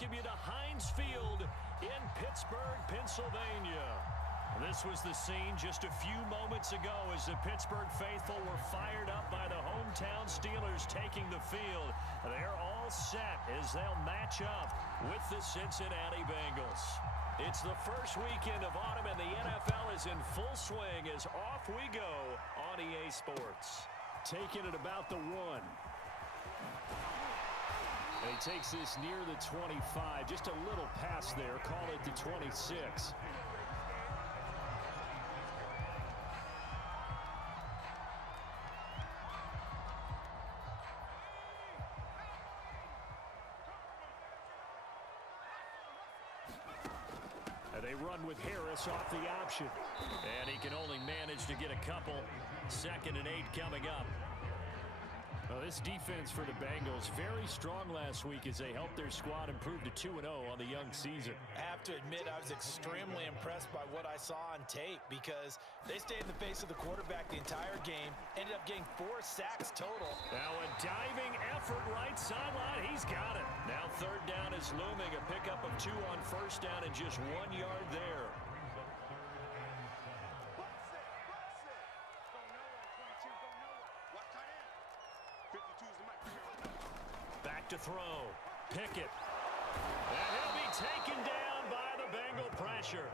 welcome you to Heinz Field in Pittsburgh, Pennsylvania. This was the scene just a few moments ago as the Pittsburgh faithful were fired up by the hometown Steelers taking the field. They're all set as they'll match up with the Cincinnati Bengals. It's the first weekend of autumn and the NFL is in full swing as off we go on EA Sports. Taking it about the 1. And he takes this near the 25. Just a little pass there. Call it the 26. They run with Harris off the option. And he can only manage to get a couple. 2nd and 8 coming up. Well, this defense for the Bengals, very strong last week as they helped their squad improve to 2-0 on the young season. I have to admit, I was extremely impressed by what I saw on tape because they stayed in the face of the quarterback the entire game, ended up getting 4 sacks total. Now a diving effort right sideline. He's got it. Now 3rd down is looming. A pickup of 2 on 1st down and just 1 yard there. Back to throw. Pickett. And he'll be taken down by the Bengal pressure.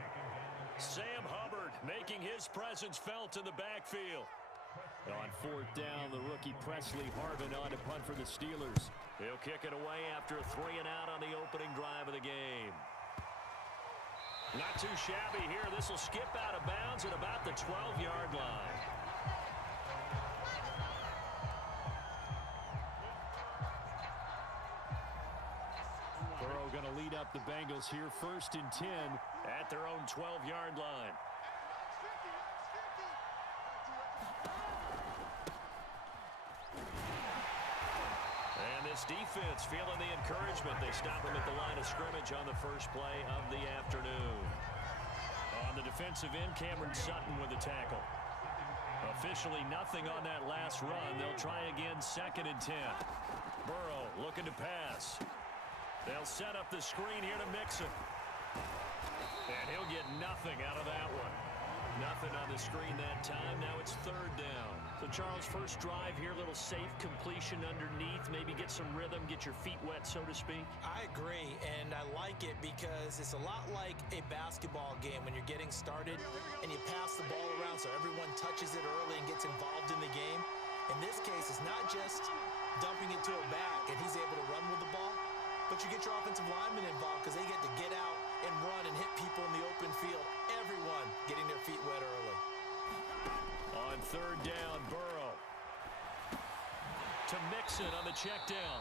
Sam Hubbard making his presence felt in the backfield. On 4th down, the rookie Presley Harvin on to punt for the Steelers. He'll kick it away after a 3-and-out on the opening drive of the game. Not too shabby here. This will skip out of bounds at about the 12-yard line. Burrow going to lead up the Bengals here 1st and 10 at their own 12-yard line. And this defense feeling the encouragement. They stop him at the line of scrimmage on the first play of the afternoon. On the defensive end, Cameron Sutton with the tackle. Officially nothing on that last run. They'll try again 2nd and 10. Burrow looking to pass. They'll set up the screen here to Mixon. And he'll get nothing out of that one. Nothing on the screen that time. Now it's 3rd down. So, Charles, first drive here, little safe completion underneath. Maybe get some rhythm, get your feet wet, so to speak. I agree, and I like it because it's a lot like a basketball game when you're getting started and you pass the ball around so everyone touches it early and gets involved in the game. In this case, it's not just dumping it to a back and he's able to run with the ball. But you get your offensive linemen involved because they get to get out and run and hit people in the open field. Everyone getting their feet wet early. On 3rd down, Burrow. To Mixon on the check down.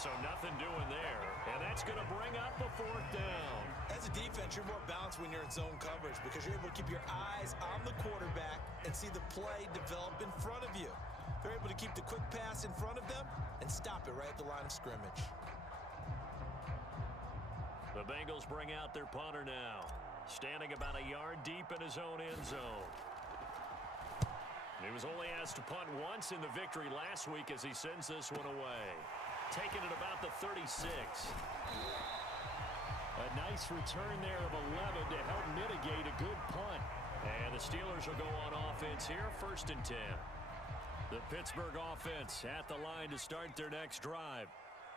So nothing doing there. And that's going to bring up a 4th down. As a defense, you're more balanced when you're in zone coverage because you're able to keep your eyes on the quarterback and see the play develop in front of you. They're able to keep the quick pass in front of them and stop it right at the line of scrimmage. The Bengals bring out their punter now. Standing about a yard deep in his own end zone. He was only asked to punt once in the victory last week as he sends this one away. Taking it about the 36. A nice return there of 11 to help mitigate a good punt. And the Steelers will go on offense here, 1st and 10. The Pittsburgh offense at the line to start their next drive.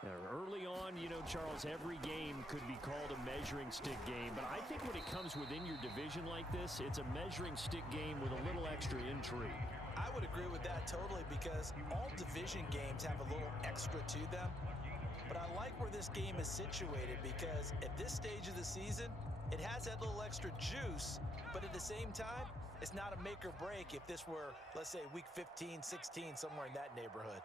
Early on, you know, Charles, every game could be called a measuring stick game. But I think when it comes within your division like this, it's a measuring stick game with a little extra intrigue. I would agree with that totally because all division games have a little extra to them. But I like where this game is situated because at this stage of the season, it has that little extra juice. But at the same time, it's not a make or break if this were, let's say, week 15, 16, somewhere in that neighborhood.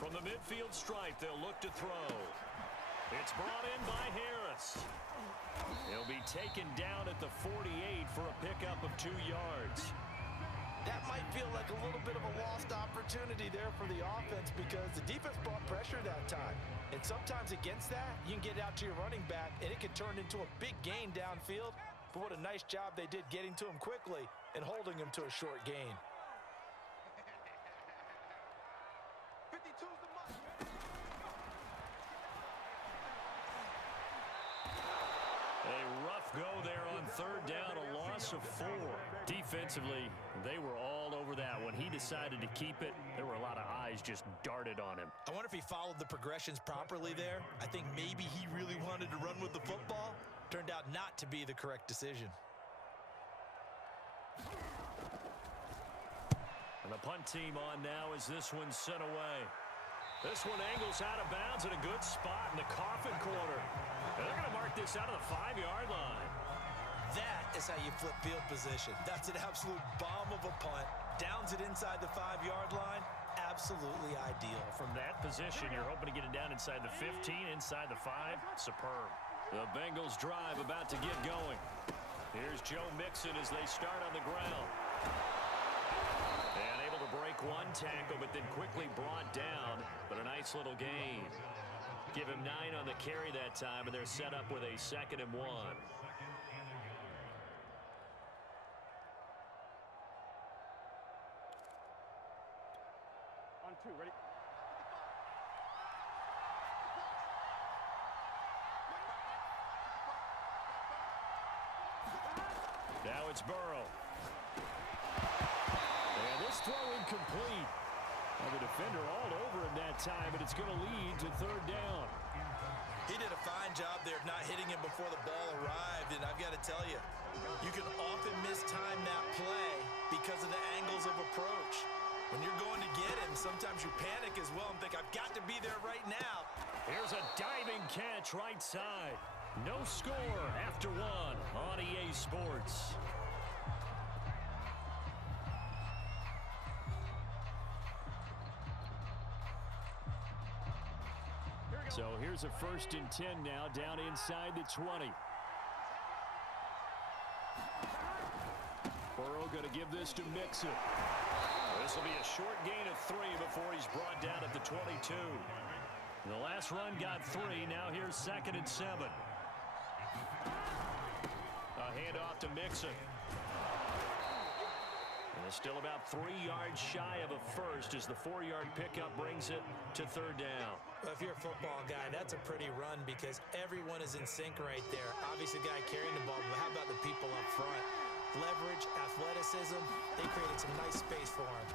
From the midfield stripe, they'll look to throw. It's brought in by Harris. He'll be taken down at the 48 for a pickup of 2 yards. That might feel like a little bit of a lost opportunity there for the offense because the defense brought pressure that time. And sometimes against that, you can get out to your running back, and it can turn into a big gain downfield. But what a nice job they did getting to him quickly and holding him to a short gain. A rough go there on third down, a loss of 4. Defensively, they were all over that. When he decided to keep it, there were a lot of eyes just darted on him. I wonder if he followed the progressions properly there. I think maybe he really wanted to run with the football. Turned out not to be the correct decision. And the punt team on now as this one's sent away. This one angles out of bounds in a good spot in the coffin corner. And they're going to mark this out of the 5-yard line. That is how you flip field position. That's an absolute bomb of a punt. Downs it inside the 5-yard line. Absolutely ideal. From that position, you're hoping to get it down inside the 15, inside the 5. Superb. The Bengals drive about to get going. Here's Joe Mixon as they start on the ground. And able to break one tackle, but then quickly brought down. But a nice little gain. Give him 9 on the carry that time, and they're set up with a 2nd and 1. On 2, ready? Now it's Burrow. And this throw incomplete. And the defender all over him that time, but it's going to lead to 3rd down. He did a fine job there of not hitting him before the ball arrived, and I've got to tell you, you can often mistime that play because of the angles of approach. When you're going to get him, sometimes you panic as well and think, I've got to be there right now. Here's a diving catch right side. No score after 1 on EA Sports. So here's a 1st and 10 now, down inside the 20. Burrow going to give this to Mixon. This will be a short gain of 3 before he's brought down at the 22. The last run got 3. Now here's 2nd and 7. A handoff to Mixon. And it's still about 3 yards shy of a first as the 4-yard pickup brings it to 3rd down. Well, if you're a football guy, that's a pretty run because everyone is in sync right there. Obviously, the guy carrying the ball, but how about the people up front? Leverage, athleticism, they created some nice space for him.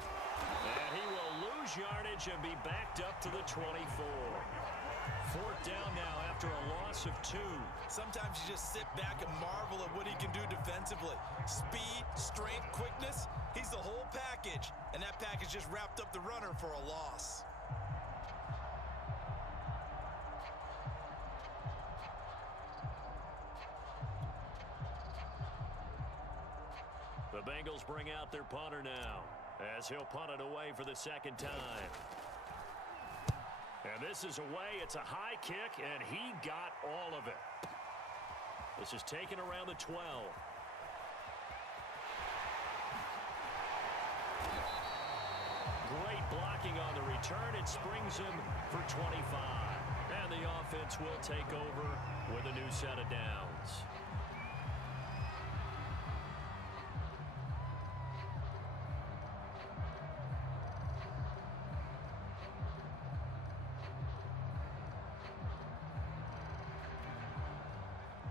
And he will lose yardage and be backed up to the 24. 4th down now after a loss of 2. Sometimes you just sit back and marvel at what he can do defensively. Speed, strength, quickness, he's the whole package. And that package just wrapped up the runner for a loss. The Bengals bring out their punter now as he'll punt it away for the 2nd time. And this is away. It's a high kick, and he got all of it. This is taken around the 12. Great blocking on the return. It springs him for 25. And the offense will take over with a new set of downs.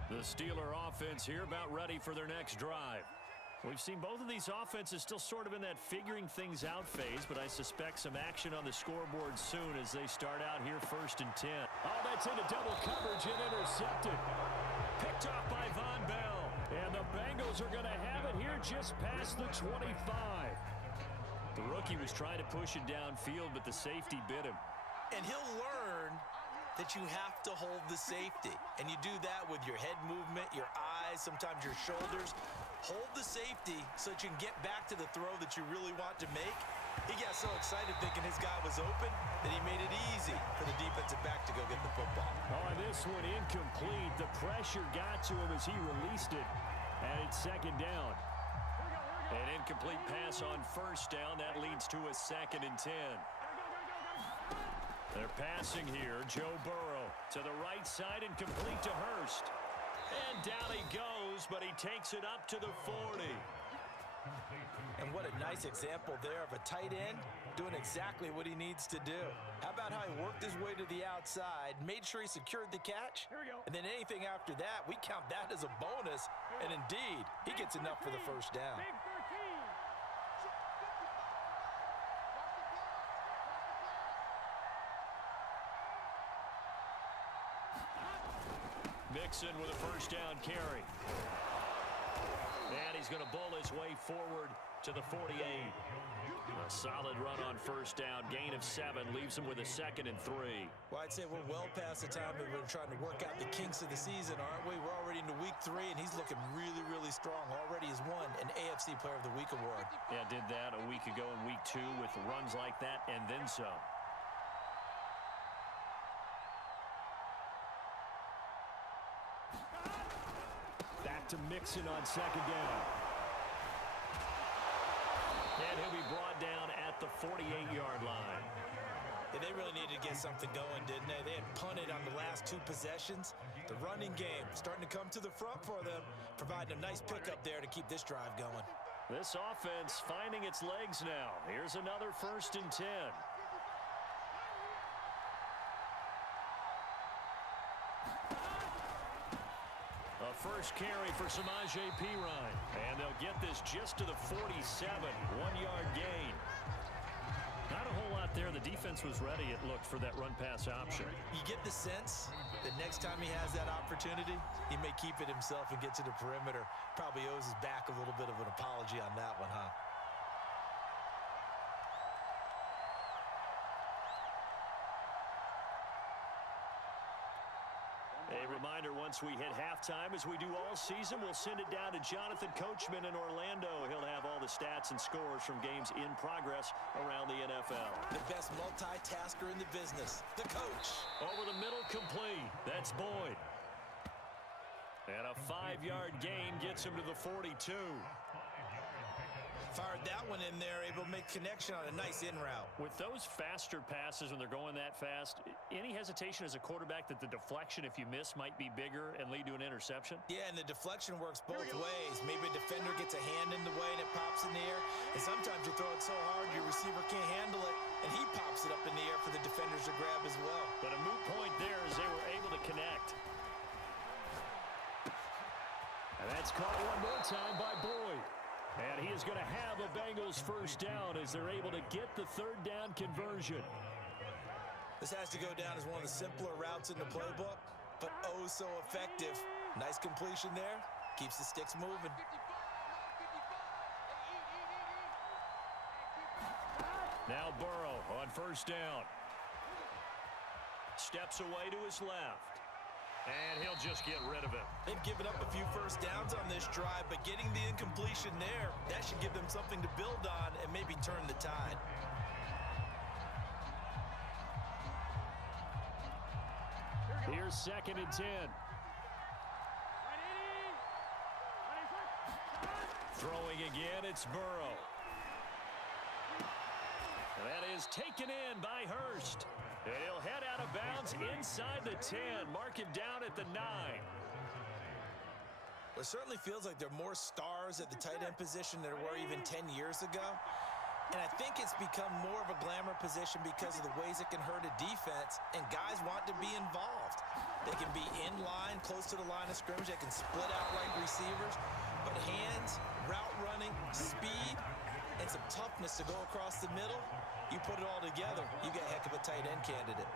The Steeler offense here about ready for their next drive. We've seen both of these offenses still sort of in that figuring things out phase, but I suspect some action on the scoreboard soon as they start out here 1st and 10. Oh, that's into double coverage and intercepted. Picked off by Von Bell. And the Bengals are going to have it here just past the 25. The rookie was trying to push it downfield, but the safety bit him. And he'll learn that you have to hold the safety. And you do that with your head movement, your eyes, sometimes your shoulders. Hold the safety so that you can get back to the throw that you really want to make. He got so excited thinking his guy was open that he made it easy for the defensive back to go get the football. Oh, and this one incomplete. The pressure got to him as he released it. And it's 2nd down. An incomplete pass on 1st down. That leads to a 2nd and 10. They're passing here. Joe Burrow to the right side and complete to Hurst. And down he goes, but he takes it up to the 40. And And what a nice example there of a tight end doing exactly what he needs to do. How about how he worked his way to the outside, made sure he secured the catch, and then anything after that, we count that as a bonus. And indeed, he gets enough for the first down. Mixon with a first down carry. And he's going to bull his way forward to the 48. A solid run on first down. Gain of 7 leaves him with a 2nd and 3. Well, I'd say we're well past the time that we're trying to work out the kinks of the season, aren't we? We're already into week 3, and he's looking really, really strong. Already has won an AFC Player of the Week award. Yeah, did that a week ago in week 2 with runs like that and then some. Back to Mixon on 2nd down. And he'll be brought down at the 48-yard line. Yeah, they really needed to get something going, didn't they? They had punted on the last 2 possessions. The running game starting to come to the front for them, providing a nice pickup there to keep this drive going. This offense finding its legs now. Here's another 1st and 10. A first carry for Samaje Perine. And they'll get this just to the 47. 1-yard gain. Not a whole lot there. The defense was ready, it looked, for that run-pass option. You get the sense that next time he has that opportunity, he may keep it himself and get to the perimeter. Probably owes his back a little bit of an apology on that one, huh? A reminder, once we hit halftime, as we do all season, we'll send it down to Jonathan Coachman in Orlando. He'll have all the stats and scores from games in progress around the NFL. The best multitasker in the business, the coach. Over the middle, complete. That's Boyd. And a 5-yard gain gets him to the 42. Fired that one in there, able to make connection on a nice in route. With those faster passes when they're going that fast, any hesitation as a quarterback that the deflection, if you miss, might be bigger and lead to an interception? Yeah, and the deflection works both ways. Maybe a defender gets a hand in the way and it pops in the air. And sometimes you throw it so hard your receiver can't handle it, and he pops it up in the air for the defenders to grab as well. But a moot point there as they were able to connect. And that's caught one more time by Boyd. And he is going to have a Bengals first down as they're able to get the 3rd down conversion. This has to go down as one of the simpler routes in the playbook, but oh so effective. Nice completion there. Keeps the sticks moving. Now Burrow on first down. Steps away to his left. And he'll just get rid of it. They've given up a few first downs on this drive, but getting the incompletion there, that should give them something to build on and maybe turn the tide. Here's 2nd and 10. Throwing again, it's Burrow. And that is taken in by Hurst. And he'll head out of bounds inside the 10. Mark him down at the 9. Well, it certainly feels like there are more stars at the tight end position than there were even 10 years ago. And I think it's become more of a glamour position because of the ways it can hurt a defense, and guys want to be involved. They can be in line, close to the line of scrimmage. They can split out like receivers. But hands, route running, speed, and some toughness to go across the middle, you put it all together, you get a heck of a tight end candidate.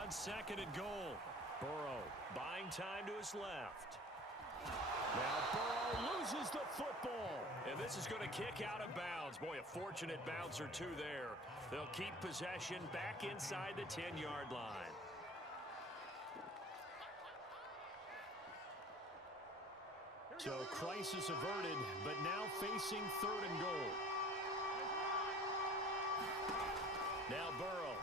On 2nd and goal, Burrow buying time to his left. Now Burrow loses the football, and this is going to kick out of bounds. Boy, a fortunate bounce or two there. They'll keep possession back inside the 10-yard line. So crisis averted, but now facing 3rd and goal. Now Burrow.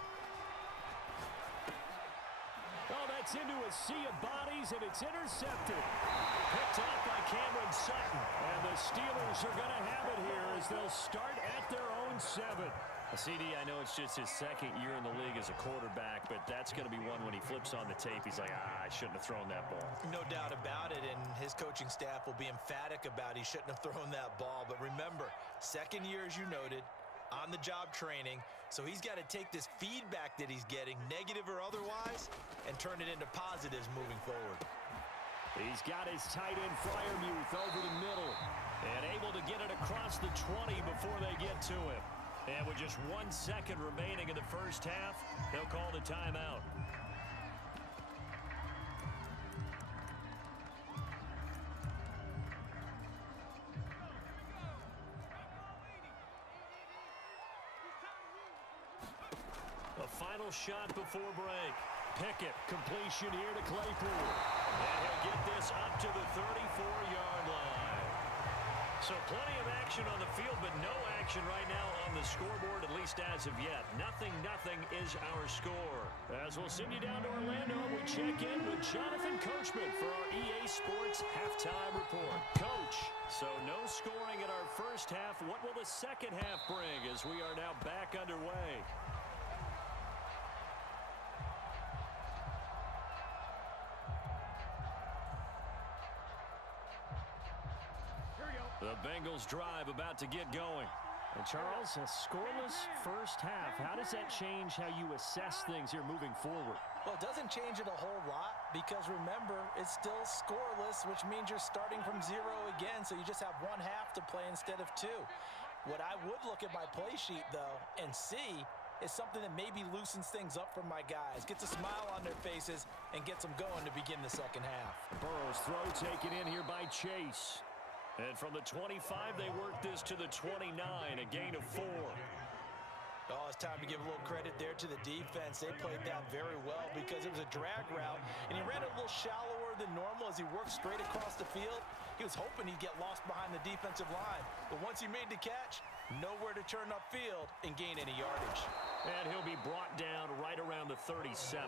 Oh, that's into a sea of bodies, and it's intercepted. Picked off by Cameron Sutton. And the Steelers are going to have it here as they'll start at their own 7. CD, I know it's just his second year in the league as a quarterback, but that's going to be one when he flips on the tape. He's like, I shouldn't have thrown that ball. No doubt about it, and his coaching staff will be emphatic about he shouldn't have thrown that ball. But remember, second year, as you noted, on-the-job training, so he's got to take this feedback that he's getting, negative or otherwise, and turn it into positives moving forward. He's got his tight end Fryermuth over the middle and able to get it across the 20 before they get to him. And with just 1 second remaining in the first half, they'll call the timeout. A final shot before break. Pickett, completion here to Claypool. And he'll get this up to the 34-yard line. So plenty of action on the field, but no action right now on the scoreboard, at least as of yet. 0-0 is our score. As we'll send you down to Orlando, we check in with Jonathan Coachman for our EA Sports Halftime Report. Coach, so no scoring in our first half. What will the second half bring as we are now back underway? The Bengals drive about to get going. And Charles, a scoreless first half. How does that change how you assess things here moving forward? Well, it doesn't change it a whole lot because, remember, it's still scoreless, which means you're starting from 0 again, so you just have one half to play instead of 2. What I would look at my play sheet, though, and see is something that maybe loosens things up for my guys, gets a smile on their faces, and gets them going to begin the second half. Burrow's throw taken in here by Chase. And from the 25, they work this to the 29, a gain of 4. Oh, it's time to give a little credit there to the defense. They played that very well because it was a drag route, and he ran a little shallower than normal as he worked straight across the field. He was hoping he'd get lost behind the defensive line, but once he made the catch, nowhere to turn upfield and gain any yardage. And he'll be brought down right around the 37.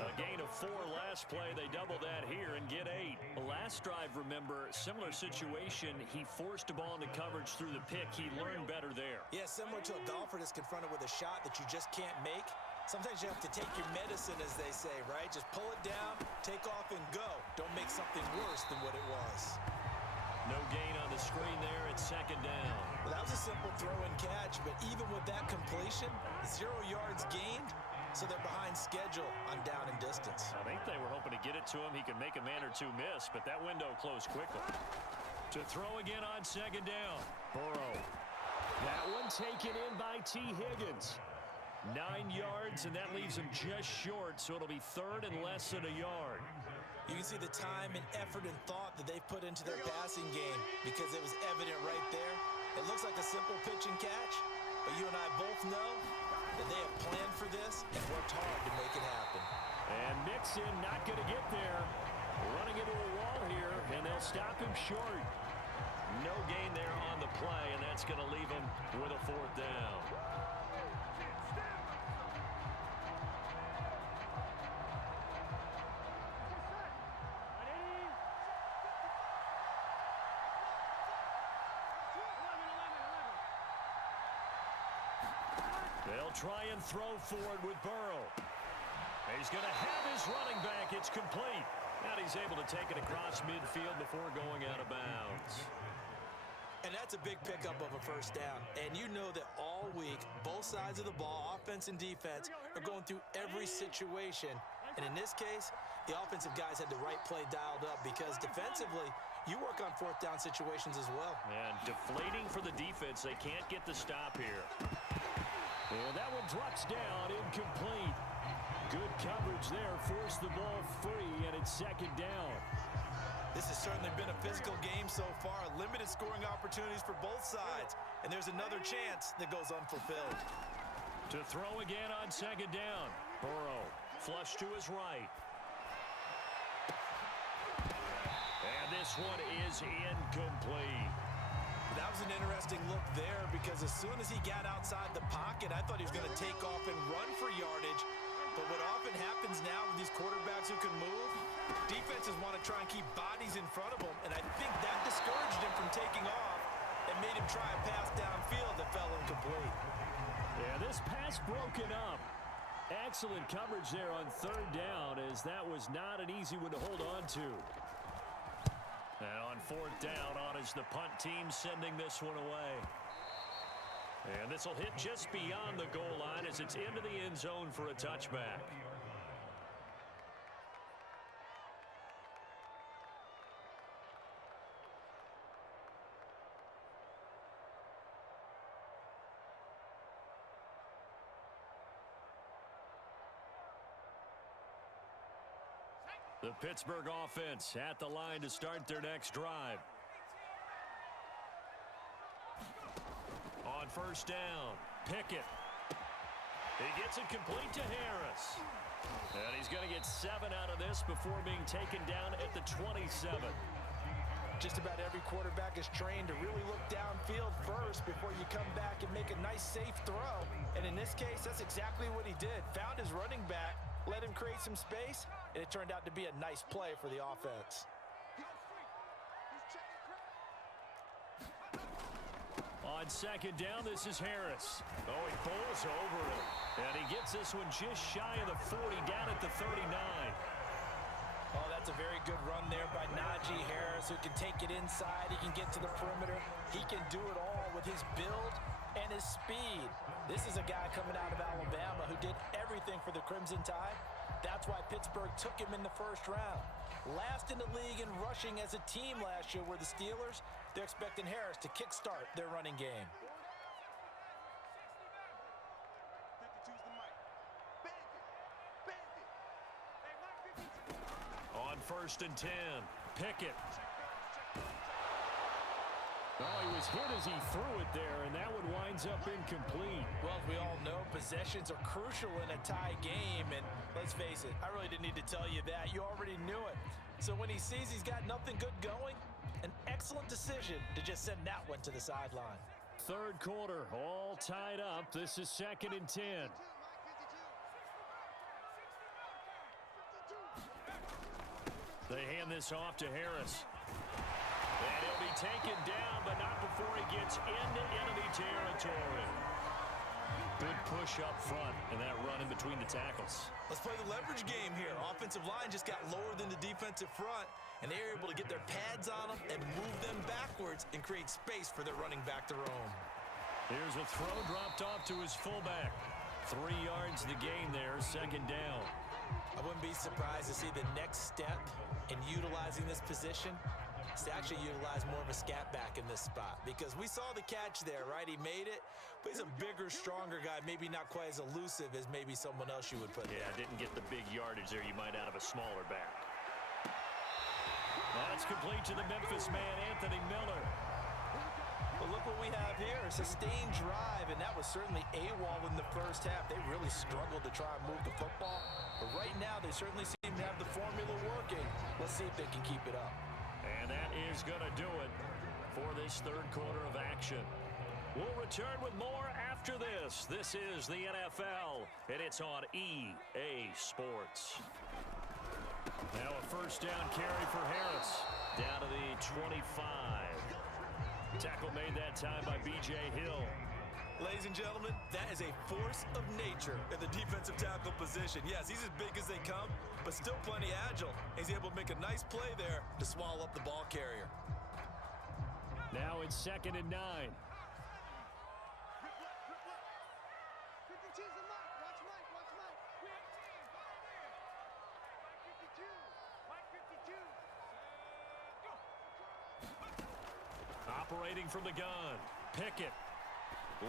A gain of 4 last play. They double that here and get 8. Last drive, remember, similar situation. He forced the ball into coverage through the pick. He learned better there. Yeah, similar to a golfer that's confronted with a shot that you just can't make. Sometimes you have to take your medicine, as they say, right? Just pull it down, take off, and go. Don't make something worse than what it was. No gain on the screen there at second down. Well, that was a simple throw and catch, but even with that completion, 0 yards gained, so they're behind schedule on down and distance. I think they were hoping to get it to him. He could make a man or two miss, but that window closed quickly. To throw again on second down. Burrow. That one taken in by T. Higgins. 9 yards, and that leaves him just short, so it'll be third and less than a yard. You can see the time and effort and thought that they've put into their passing game because it was evident right there. It looks like a simple pitch and catch, but you and I both know that they have planned for this and worked hard to make it happen. And Mixon not going to get there. Running into a wall here, and they'll stop him short. No gain there on the play, and that's going to leave him with a 4th down. They'll try and throw forward with Burrow. He's going to have his running back. It's complete. And he's able to take it across midfield before going out of bounds. And that's a big pickup of a first down. And you know that all week, both sides of the ball, offense and defense, are going through every situation. And in this case, the offensive guys had the right play dialed up because defensively, you work on 4th down situations as well. And deflating for the defense. They can't get the stop here. And that one drops down, incomplete. Good coverage there, forced the ball free, and it's second down. This has certainly been a physical game so far. Limited scoring opportunities for both sides. And there's another chance that goes unfulfilled. To throw again on second down. Burrow, flush to his right. And this one is incomplete. That was an interesting look there because as soon as he got outside the pocket, I thought he was going to take off and run for yardage. But what often happens now with these quarterbacks who can move, defenses want to try and keep bodies in front of them, and I think that discouraged him from taking off and made him try a pass downfield that fell incomplete. And this pass broken up. Excellent coverage there on third down, as that was not an easy one to hold on to. And on fourth down, on is the punt team sending this one away. And this will hit just beyond the goal line as it's into the end zone for a touchback. The Pittsburgh offense at the line to start their next drive. On first down, Pickett. He gets it complete to Harris. And he's going to get 7 out of this before being taken down at the 27. Just about every quarterback is trained to really look downfield first before you come back and make a nice, safe throw. And in this case, that's exactly what he did. Found his running back, let him create some space, and it turned out to be a nice play for the offense. On second down, this is Harris. Oh, he bowls over it. And he gets this one just shy of the 40, down at the 39. Oh, that's a very good run there by Najee Harris, who can take it inside. He can get to the perimeter. He can do it all with his build and his speed. This is a guy coming out of Alabama who did everything for the Crimson Tide. That's why Pittsburgh took him in the first round. Last in the league in rushing as a team last year were the Steelers. They're expecting Harris to kickstart their running game. On first and 10, Pickett. Oh, he was hit as he threw it there, and that one winds up incomplete. Well, as we all know, possessions are crucial in a tie game, and let's face it, I really didn't need to tell you that. You already knew it. So when he sees he's got nothing good going, an excellent decision to just send that one to the sideline. Third quarter, all tied up. This is second and 10. They hand this off to Harris. And he'll be taken down, but not before he gets into enemy territory. Good push up front, and that run in between the tackles. Let's play the leverage game here. Offensive line just got lower than the defensive front, and they were able to get their pads on them and move them backwards and create space for their running back to roam. Here's a throw dropped off to his fullback. 3 yards the gain there, second down. I wouldn't be surprised to see the next step in utilizing this position is to actually utilize more of a scat back in this spot, because we saw the catch there, right? He made it, but he's a bigger, stronger guy, maybe not quite as elusive as maybe someone else you would put there. Yeah, didn't get the big yardage there you might out of a smaller back. That's complete to the Memphis man, Anthony Miller. But look what we have here, a sustained drive, and that was certainly AWOL in the first half. They really struggled to try and move the football, but right now they certainly seem to have the formula working. Let's see if they can keep it up. And that is going to do it for this third quarter of action. We'll return with more after this. This is the NFL, and it's on EA Sports. Now a first down carry for Harris, down to the 25. Tackle made that time by B.J. Hill. Ladies and gentlemen, that is a force of nature in the defensive tackle position. Yes, he's as big as they come, but still plenty agile. He's able to make a nice play there to swallow up the ball carrier. Now it's second and 9. Operating from the gun, Pickett.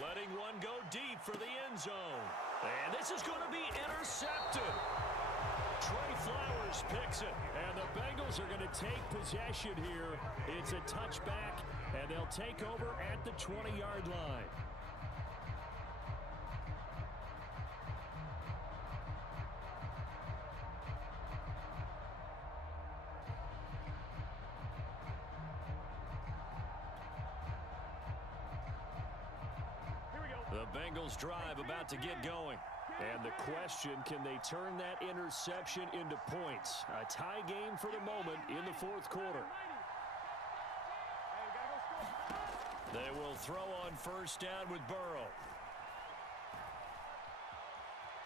Letting one go deep for the end zone. And this is going to be intercepted. Trey Flowers picks it. And the Bengals are going to take possession here. It's a touchback, and they'll take over at the 20-yard line. The Bengals drive about to get going. And the question, can they turn that interception into points? A tie game for the moment in the fourth quarter. They will throw on first down with Burrow.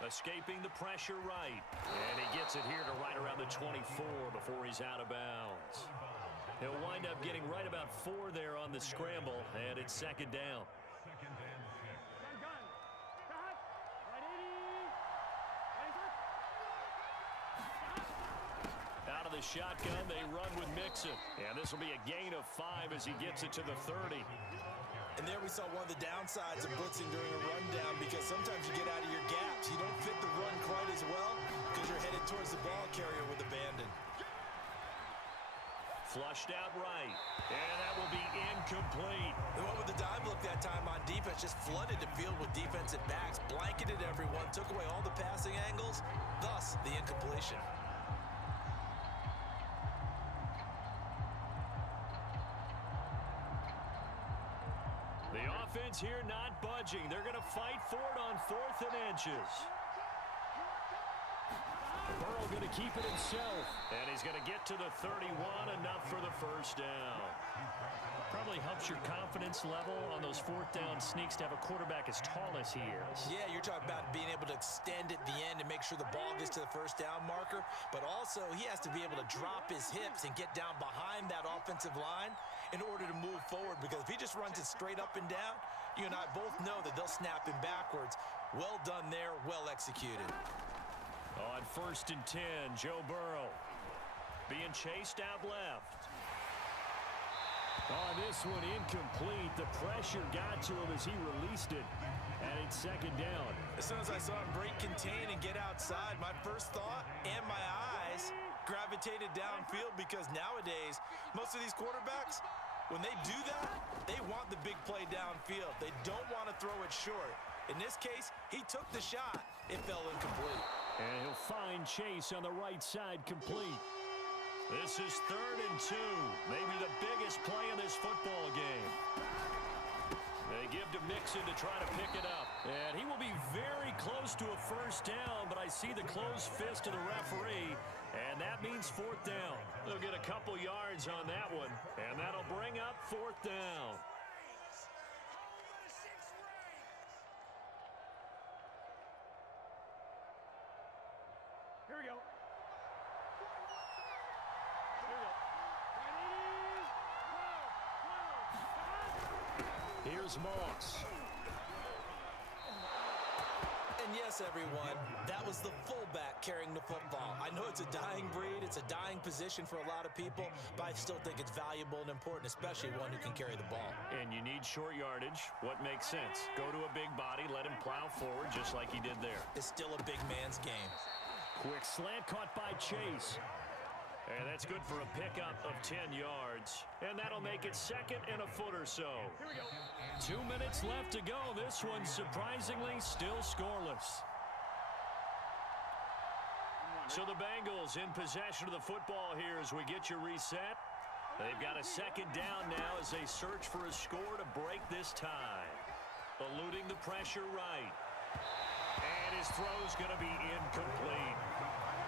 Escaping the pressure right. And he gets it here to right around the 24 before he's out of bounds. He'll wind up getting right about 4 there on the scramble, and it's second down. Out of the shotgun, they run with Mixon. And this will be a gain of 5 as he gets it to the 30. And there we saw one of the downsides of blitzing during a rundown, because sometimes you get out of your gaps. You don't fit the run quite as well because you're headed towards the ball carrier with abandon. Flushed out right. And that will be incomplete. The one with the dive look that time on defense just flooded the field with defensive backs, blanketed everyone, took away all the passing angles, thus the incompletion. The offense here not budging. They're going to fight for it on 4th and inches. Burrow going to keep it himself. And he's going to get to the 31, enough for the first down. Probably helps your confidence level on those 4th down sneaks to have a quarterback as tall as he is. Yeah, you're talking about being able to extend at the end and make sure the ball gets to the first down marker. But also, he has to be able to drop his hips and get down behind that offensive line in order to move forward, because if he just runs it straight up and down, you and I both know that they'll snap him backwards. Well done there, well executed. On 1st and 10, Joe Burrow being chased out left. On this one, incomplete. The pressure got to him as he released it, and it's second down. As soon as I saw him break contain and get outside, my first thought and my eyes gravitated downfield, because nowadays, most of these quarterbacks, when they do that, they want the big play downfield. They don't want to throw it short. In this case, he took the shot. It fell incomplete. And he'll find Chase on the right side, complete. This is 3rd and 2. Maybe the biggest play in this football game. They give to Mixon to try to pick it up. And he will be very close to a first down, but I see the closed fist of the referee, and that means 4th down. They'll get a couple yards on that one, and that'll bring up 4th down. Here we go. Here's Moss. And yes, everyone, that was the fullback carrying the football. I know it's a dying breed, it's a dying position for a lot of people, but I still think it's valuable and important, especially one who can carry the ball. And you need short yardage. What makes sense? Go to a big body, let him plow forward just like he did there. It's still a big man's game. Quick slant caught by Chase. And that's good for a pickup of 10 yards. And that'll make it 2nd and a foot or so. Here we go. 2 minutes left to go. This one surprisingly still scoreless. So the Bengals in possession of the football here as we get you reset. They've got a 2nd down now as they search for a score to break this tie. Eluding the pressure right. And his throw's going to be incomplete.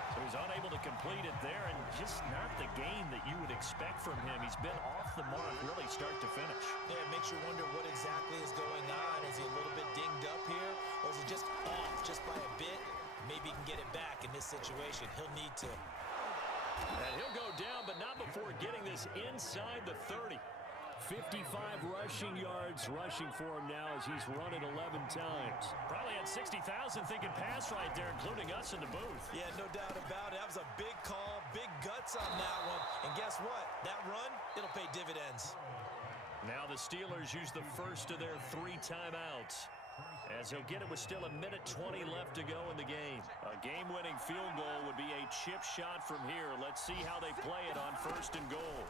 So he's unable to complete it there, and just not the game that you would expect from him. He's been off the mark really start to finish. Yeah, it makes you wonder what exactly is going on. Is he a little bit dinged up here, or is he just off just by a bit? Maybe he can get it back in this situation. He'll need to. And he'll go down, but not before getting this inside the 30. 55 rushing yards rushing for him now as he's run it 11 times. Probably had 60,000 thinking pass right there, including us in the booth. Yeah, no doubt about it. That was a big call, big guts on that one. And guess what? That run, it'll pay dividends. Now the Steelers use the first of their 3 timeouts, as he'll get it with still 1:20 left to go in the game. A game-winning field goal would be a chip shot from here. Let's see how they play it on 1st and goal.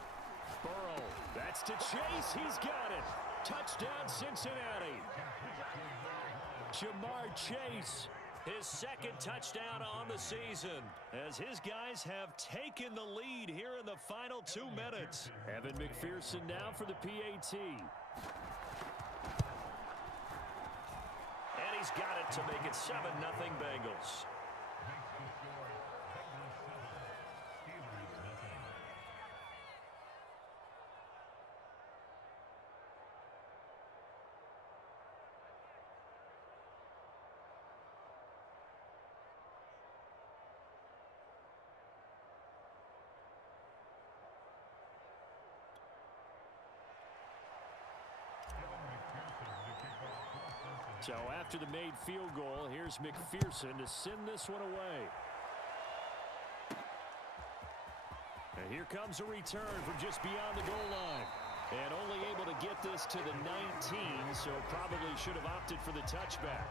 Burrow, that's to Chase. He's got it. Touchdown, Cincinnati. Jamar Chase, his 2nd touchdown on the season, as his guys have taken the lead here in the final 2 minutes. Evan McPherson now for the PAT. And he's got it to make it 7-0 Bengals. So after the made field goal, here's McPherson to send this one away. And here comes a return from just beyond the goal line. And only able to get this to the 19, so probably should have opted for the touchback.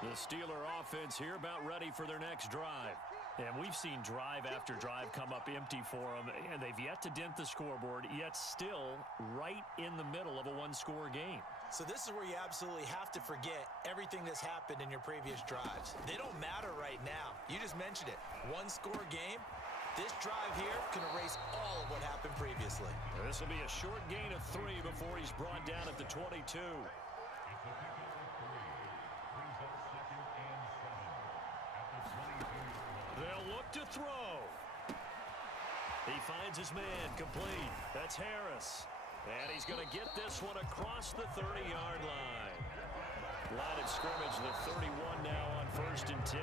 The Steeler offense here about ready for their next drive. And we've seen drive after drive come up empty for them, and they've yet to dent the scoreboard, yet still right in the middle of a one-score game. So this is where you absolutely have to forget everything that's happened in your previous drives. They don't matter right now. You just mentioned it. One-score game. This drive here can erase all of what happened previously. This will be a short gain of 3 before he's brought down at the 22. They'll look to throw. He finds his man complete. That's Harris. And he's going to get this one across the 30-yard line. Line of scrimmage, the 31 now on 1st and 10.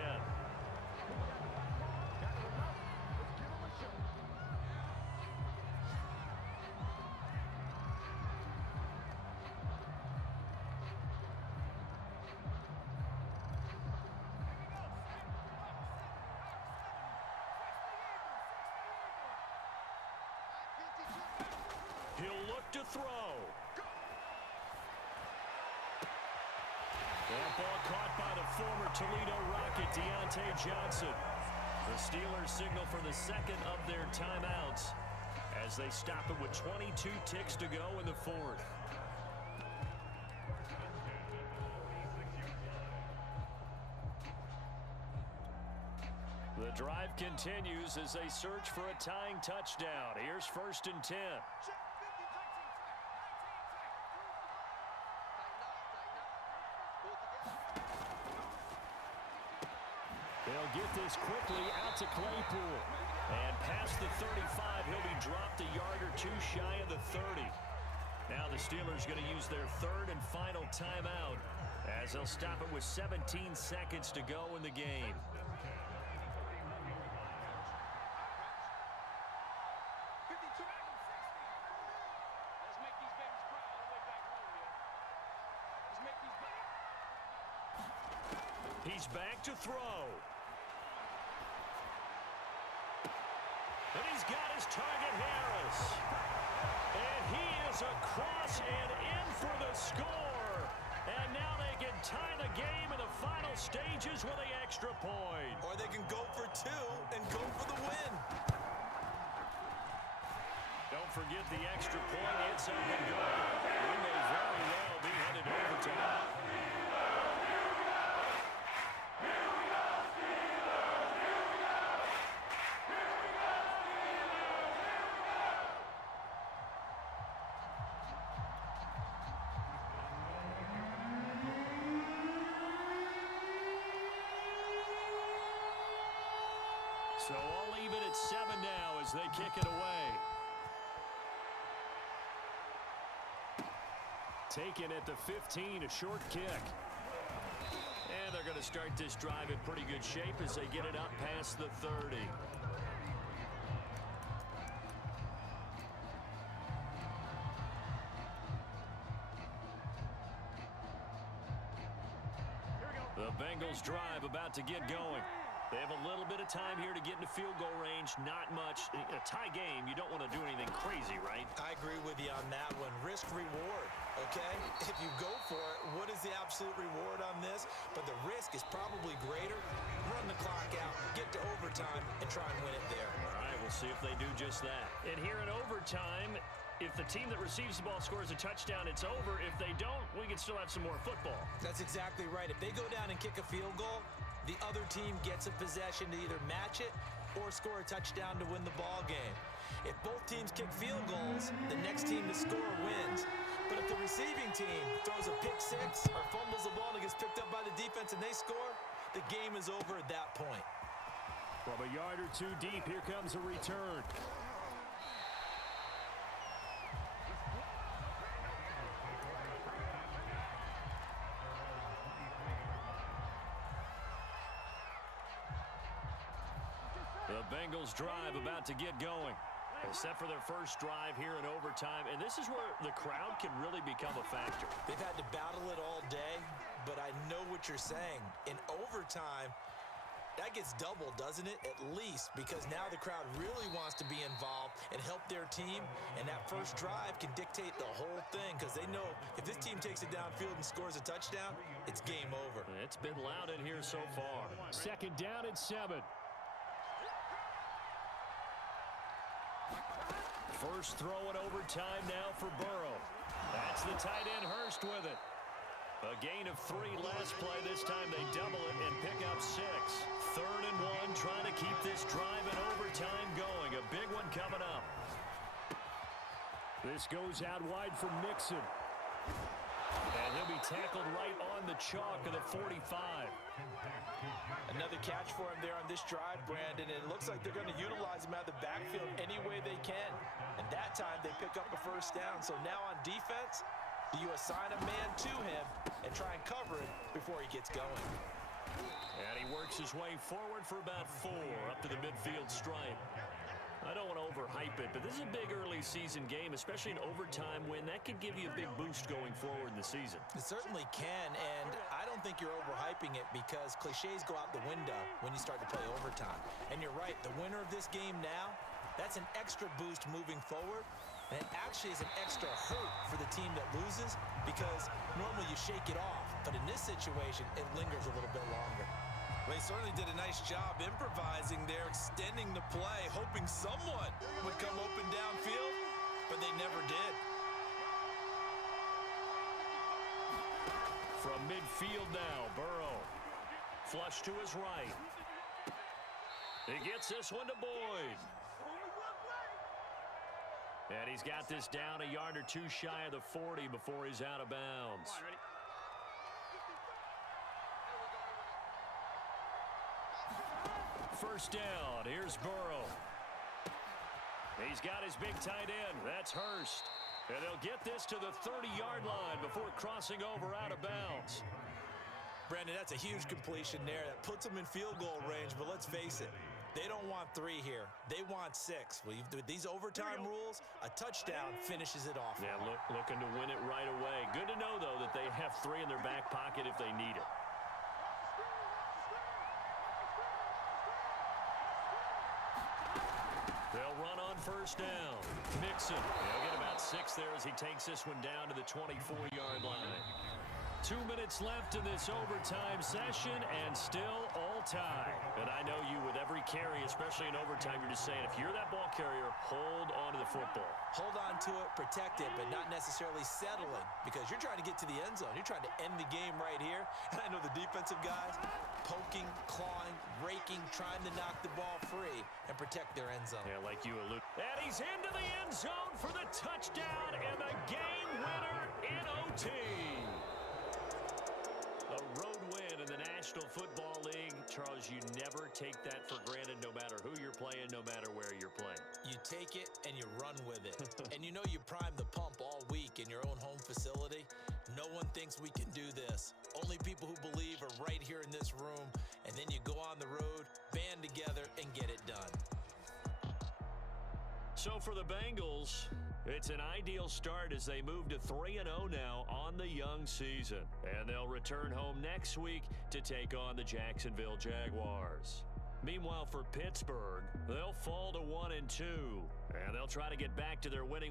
He'll look to throw. That ball caught by the former Toledo Rocket, Deontay Johnson. The Steelers signal for the second of their timeouts as they stop it with 22 ticks to go in the 4th. The drive continues as they search for a tying touchdown. Here's 1st and 10. They'll get this quickly out to Claypool. And past the 35, he'll be dropped a yard or 2 shy of the 30. Now the Steelers going to use their 3rd and final timeout as they'll stop it with 17 seconds to go in the game. He's back to throw. And he's got his target, Harris. And he is across and in for the score. And now they can tie the game in the final stages with an extra point. Or they can go for 2 and go for the win. Don't forget the extra point. It's up and good. We may very well be headed to overtime. So all even at 7 now as they kick it away. Taken at the 15, a short kick. And they're going to start this drive in pretty good shape as they get it up past the 30. The Bengals drive about to get going. They have a little bit of time here to get into field goal range. Not much. In a tie game, you don't want to do anything crazy, right? I agree with you on that one. Risk-reward, okay? If you go for it, what is the absolute reward on this? But the risk is probably greater. Run the clock out, get to overtime, and try and win it there. All right, we'll see if they do just that. And here in overtime, if the team that receives the ball scores a touchdown, it's over. If they don't, we can still have some more football. That's exactly right. If they go down and kick a field goal, the other team gets a possession to either match it or score a touchdown to win the ball game. If both teams kick field goals, the next team to score wins. But if the receiving team throws a pick 6 or fumbles the ball and it gets picked up by the defense and they score, the game is over at that point. From a yard or 2 deep, here comes a return. The Bengals drive about to get going. Set for their first drive here in overtime, and this is where the crowd can really become a factor. They've had to battle it all day, but I know what you're saying. In overtime, that gets doubled, doesn't it? At least, because now the crowd really wants to be involved and help their team, and that first drive can dictate the whole thing because they know if this team takes it downfield and scores a touchdown, it's game over. It's been loud in here so far. 2nd down and 7. First throw in overtime now for Burrow. That's the tight end Hurst with it. A gain of 3 last play. This time they double it and pick up 6. 3rd and 1, trying to keep this drive in overtime going. A big one coming up. This goes out wide for Mixon. And he'll be tackled right on the chalk of the 45. Another catch for him there on this drive, Brandon, and it looks like they're going to utilize him out of the backfield any way they can. And that time they pick up a first down. So now on defense, do you assign a man to him and try and cover it before he gets going? And he works his way forward for about 4 up to the midfield stripe. I don't want to overhype it, but this is a big early season game, especially an overtime win. That could give you a big boost going forward in the season. It certainly can, and I don't think you're overhyping it because cliches go out the window when you start to play overtime. And you're right, the winner of this game now, that's an extra boost moving forward. And it actually is an extra hurt for the team that loses because normally you shake it off. But in this situation, it lingers a little bit longer. They certainly did a nice job improvising there, extending the play, hoping someone would come open downfield, but they never did. From midfield now, Burrow. Flush to his right. He gets this one to Boyd. And he's got this down a yard or 2 shy of the 40 before he's out of bounds. First down, here's Burrow. He's got his big tight end, that's Hurst. And they'll get this to the 30-yard line before crossing over out of bounds. Brandon, that's a huge completion there. That puts them in field goal range, but let's face it, they don't want 3 here. They want 6. Well, with these overtime rules, a touchdown finishes it off. Yeah, looking to win it right away. Good to know, though, that they have 3 in their back pocket if they need it. They'll run on first down. Mixon. He'll get about 6 there as he takes this one down to the 24-yard line. 2 minutes left in this overtime session, and still all tied. And I know you, with every carry, especially in overtime, you're just saying, if you're that ball carrier, hold on to the football. Hold on to it, protect it, but not necessarily settling, because you're trying to get to the end zone. You're trying to end the game right here. And I know the defensive guys poking, clawing, raking, trying to knock the ball free and protect their end zone. Yeah, like you allude. And he's into the end zone for the touchdown and the game winner in OT. A road win in the National Football League. Charles, you never take that for granted no matter who you're playing, no matter where you're playing. You take it and you run with it. And you know you prime the pump all week in your own home facility. No one thinks we can do this. Only people who believe are right here in this room. And then you go on the road, band together, and get it done. So for the Bengals, it's an ideal start as they move to 3-0 now on the young season. And they'll return home next week to take on the Jacksonville Jaguars. Meanwhile, for Pittsburgh, they'll fall to 1-2, and they'll try to get back to their winning